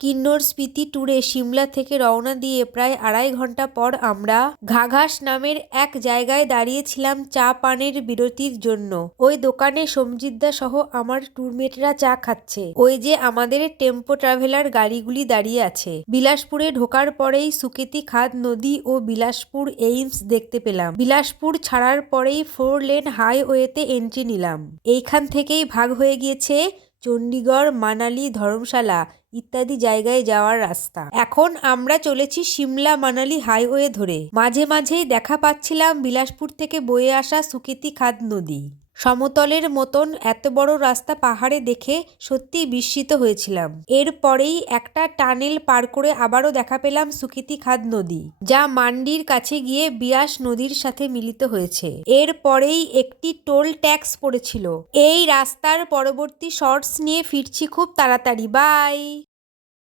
কিন্নর স্পিতি ট্যুরে সিমলা থেকে রওনা দিয়ে প্রায় আড়াই ঘণ্টা পর আমরা ঘাঘাস নামের এক জায়গায় দাঁড়িয়েছিলাম চা পানের বিরতির জন্য। ওই দোকানে সঞ্জিতদা সহ আমার ট্যুরমেটরা চা খাচ্ছে। ওই যে আমাদের টেম্পো ট্রাভেলার গাড়িগুলি দাঁড়িয়ে আছে। বিলাসপুরে ঢোকার পরেই সুকেতি খাদ নদী ও বিলাসপুর এইমস দেখতে পেলাম। বিলাসপুর ছাড়ার পরেই ফোর লেন হাইওয়েতে এন্ট্রি নিলাম। এইখান থেকেই ভাগ হয়ে গিয়েছে চণ্ডীগড় মানালি, ধর্মশালা ইত্যাদি জায়গায় যাওয়ার রাস্তা। এখন আমরা চলেছি সিমলা মানালি হাইওয়ে ধরে। মাঝে মাঝেই দেখা পাচ্ছিলাম বিলাসপুর থেকে বয়ে আসা সুকেতি খাদ নদী। সমতলের মতন এত বড় রাস্তা পাহাড়ে দেখে সত্যিই বিস্মিত হয়েছিলাম। এরপরেই একটা টানেল পার করে আবারও দেখা পেলাম সুকেতি খাদ নদী, যা মান্ডির কাছে গিয়ে বিয়াস নদীর সাথে মিলিত হয়েছে। এরপরেই একটি টোল ট্যাক্স পড়েছিল। এই রাস্তার পরবর্তী শর্টস নিয়ে ফিরছি খুব তাড়াতাড়ি। বাই!